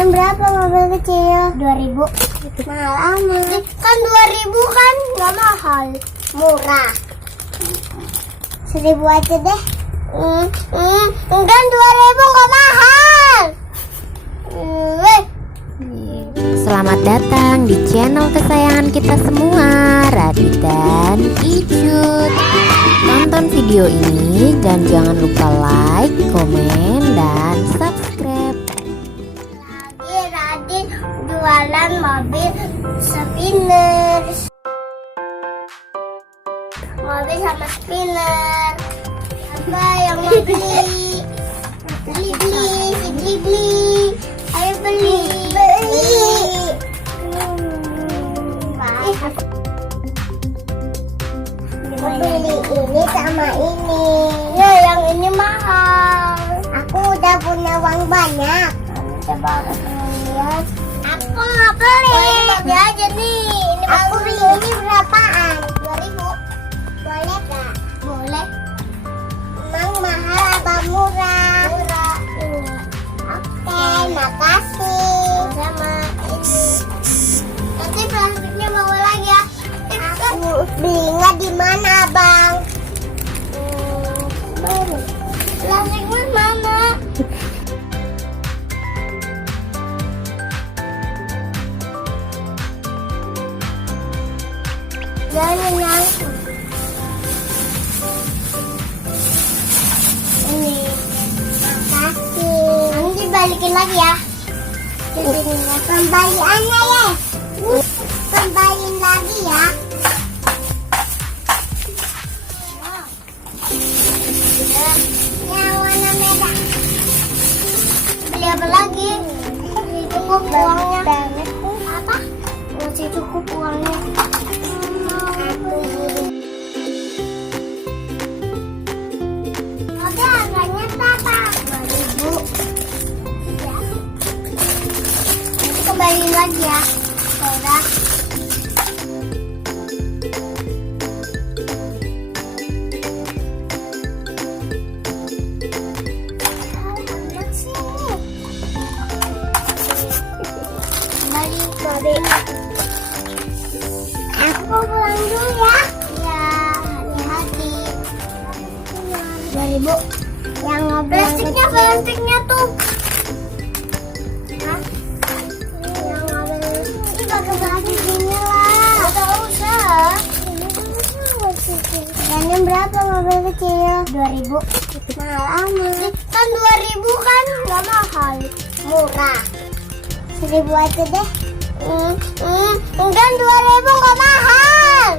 Yang berapa mobil kecil? 2.000. Mahal amat. Kan 2.000 kan nggak mahal, murah. 1.000 aja deh. Kan 2.000 nggak mahal. Selamat datang di channel kesayangan kita semua, Radit dan Icut. Tonton video ini dan jangan lupa like, komen, dan subscribe. Lagi Radit jualan mobil spinner. Mobil sama spinner. Apa yang mau beli? Beli. Ayo beli. Beli ini sama ini. Ya, yang ini mahal. Aku udah punya uang banyak. Coba lihat. Aku nggak beli. Beli aja nih. Ini aku beli ini berapaan? 2.000. Boleh nggak? Boleh. Emang mahal apa murah? Murah. Oke, makasih. Sama ini. Nanti plastiknya bawa lagi ya. Aku belinya di mana, Bang? Plastiknya mana? Jangan yang ini. Makasih. Nanti balikin lagi ya. Kembaliannya ya. Kembaliin lagi ya. Yang warna merah. Beli apa lagi? Cukup uangnya. Apa? Masih cukup uangnya. Oke, harganya berapa? 2.000. Ya. Nanti kembaliin lagi ya. Udah. Aku pulang dulu ya. Ya, hati-hati. 2.000. Yang plastiknya tuh. Hah? Yang mobil ini pakai plastik gini lah. Gak usah. Yang berapa mobil kecil? 2.000. Mahal amat. Kan 2.000 kan nggak mahal, murah. 1.000 aja deh. Kan 2.000 nggak mahal.